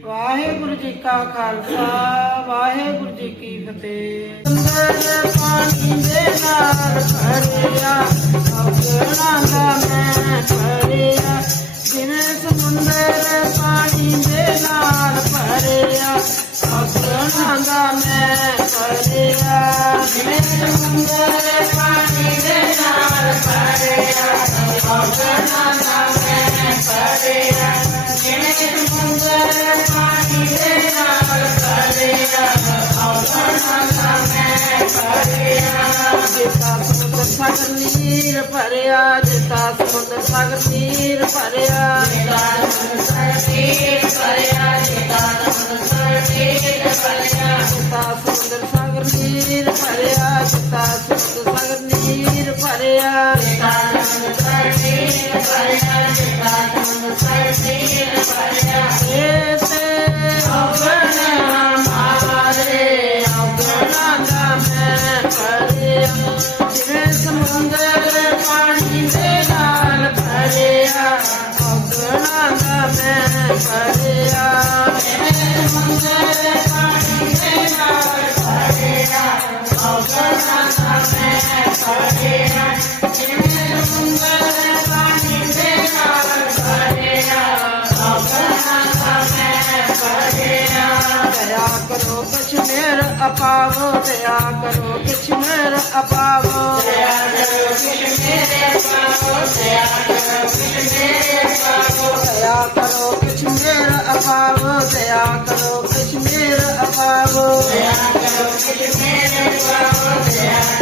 ਵਾਹਿਗੁਰੂ ਜੀ ਕਾ ਖਾਲਸਾ ਵਾਹਿਗੁਰੂ ਜੀ ਕੀ ਫਤਿਹ ਸੰਦਰ ਪਾਣੀ ਦੇ ਨਾਲ ਭਰਿਆ ਆਪਣਾ ਦਾ ਮੈਂ ਭਰਿਆ ਜਿਨ ਸਮੁੰਦਰ ਪਾਣੀ ਦੇ ਨਾਲ ਭਰਿਆ ਆਪਣਾ ਦਾ ਮੈਂ ਸਾਗਰ ਨੀਰ ਭਰਿਆ ਜਿਤਾ ਸਮੁੰਦਰ ਸਾਗਰ ਨੀਰ ਭਰਿਆ अयाो किशन दया करो किशन अभाव दया अपाव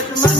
like you money.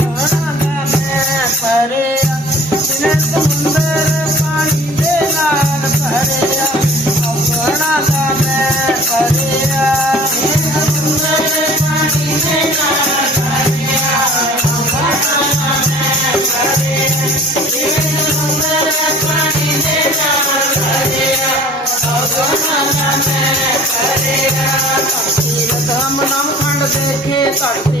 okay, sorry.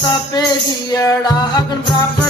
ਤਪੇ ਅੜਾ ਅਗਨ ਬਰਾਬਰ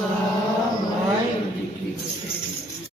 Salaam. Uh -huh.